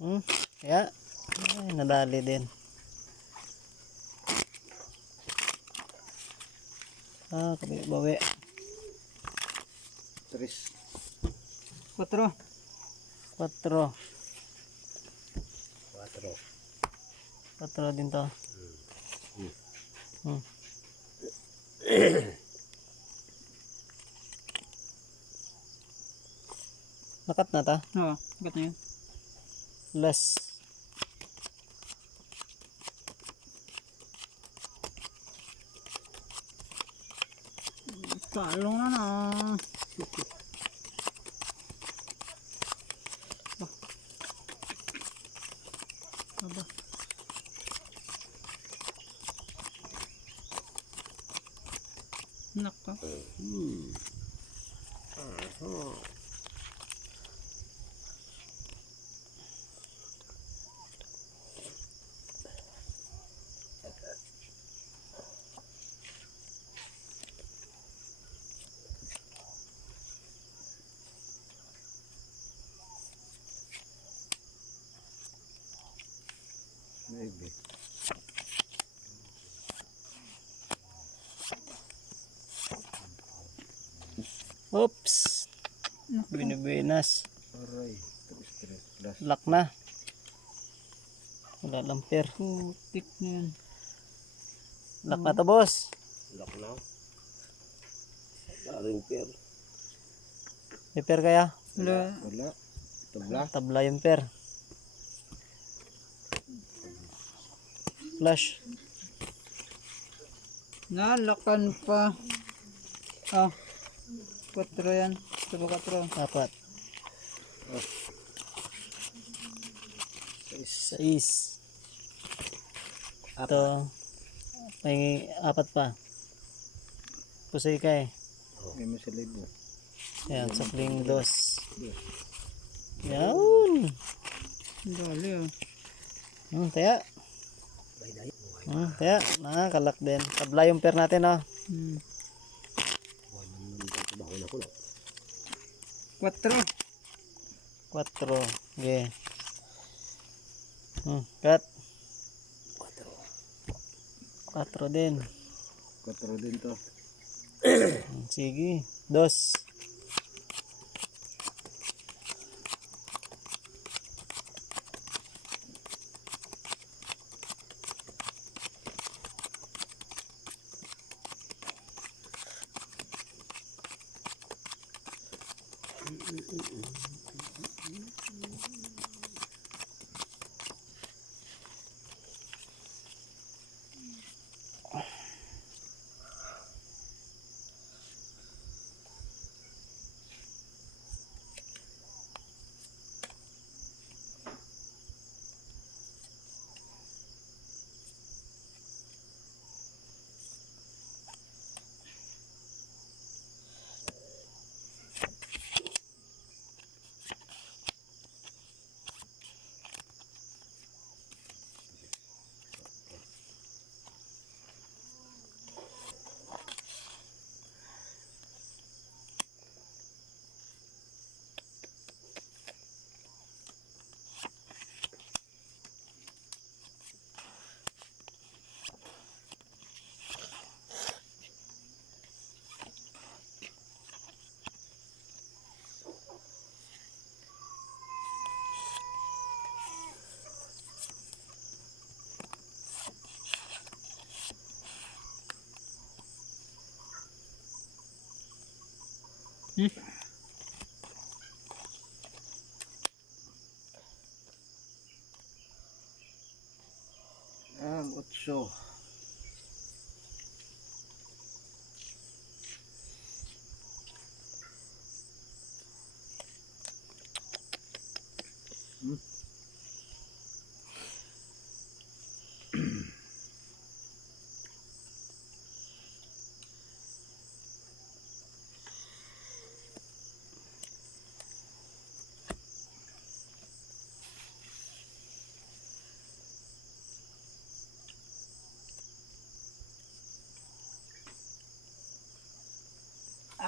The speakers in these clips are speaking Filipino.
Kaya, ay, nadali din. Kabi-bawi. 4. 4. 4. 4 din to. Nakat na ta. Oo, gat na yun. Less. Talong na na. Aba. Nako. Maybe. Oops. Binibinas. Aray. 3 plus. Lock na. Wala lang pair. Putik na yan. Lock na to, boss. Lock na. Daring pair. May pair kaya? Wala. Wala. Tabla. Tabla yung pair. Flash. Nalakan pa. Ah. 4 yan. 4. 4. 6. Ito. May 4 pa. Pusay ka eh. May mo sa libo. Yan, sakling 2. Yan. Dali ah. Kaya. Kaya, nakakalak din. Tabla yung pair natin, oh. 4. 4. Okay. Cut. 4 din. 4 din to. Sige. 2. Ang 8.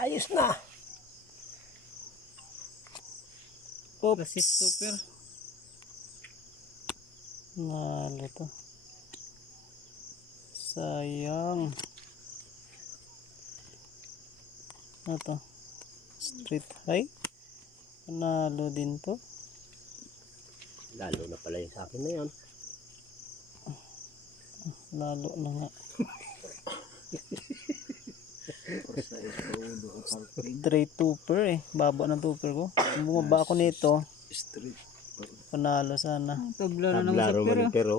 Ayos na. Oops. Kasi super. Nalo to. Sayang. Ano to? Street high. Panalo din to. Lalo na pala yung sa akin na yan. Lalo na nga. Sa Escudo o Parking. Straight twoper eh. Baba ng twoper ko. Kung bumaba ako nito, Street. panalo sana. Tabla na naman sa Tablaro pera. man pero.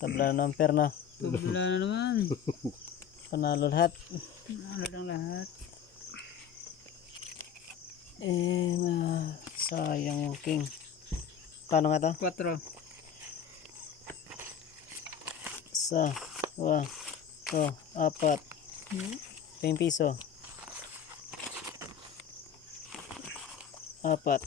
Tabla ng perna. Tabla na naman. Panalo lahat. Ano lang lahat. Sayang yung king. Kano nga to? 4. Isa, dua, to, apat. 10 piso. Apat.